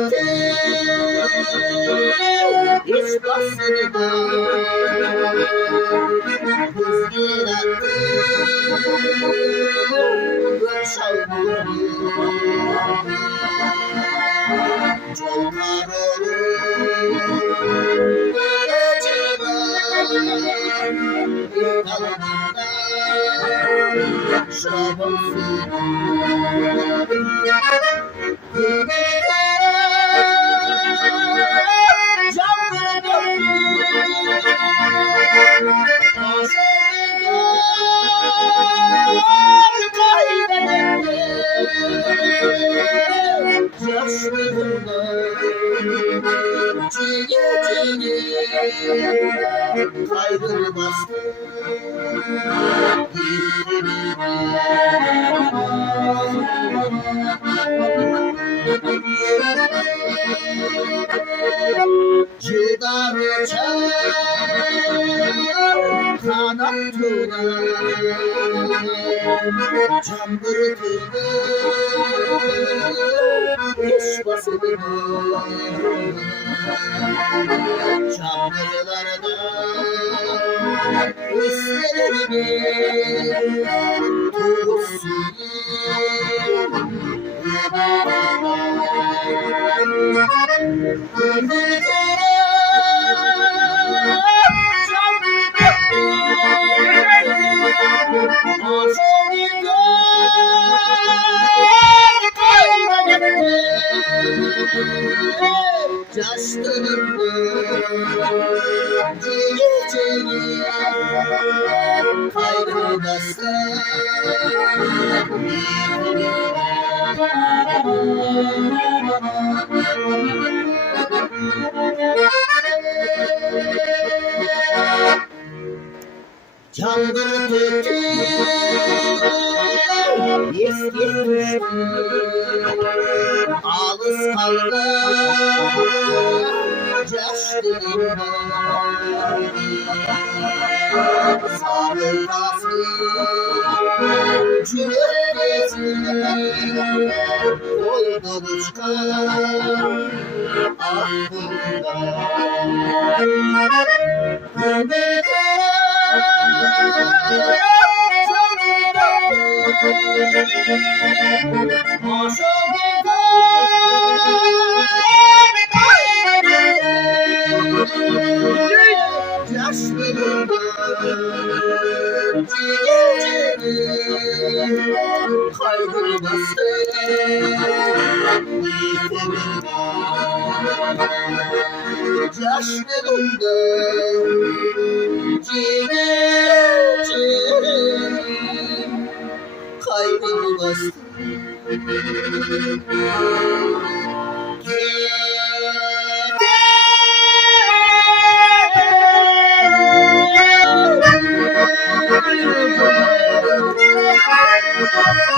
gitti hiç basıldı rüzgar attı çaldı Çolkar olur acaba kalbimde şabansın kaygını bastı Cıdar uçar kanat tutar çambır kırdı iş basıldı çambırlarda hislerimi tutsun Yaşlarımda diyeceğim kaybedersen Yangın tüttü eski düştü ağız kaldı yaşlarımda sarılması cüretkesi koldan çıkar aklımda Yaşlarımda kaybını bastı Gel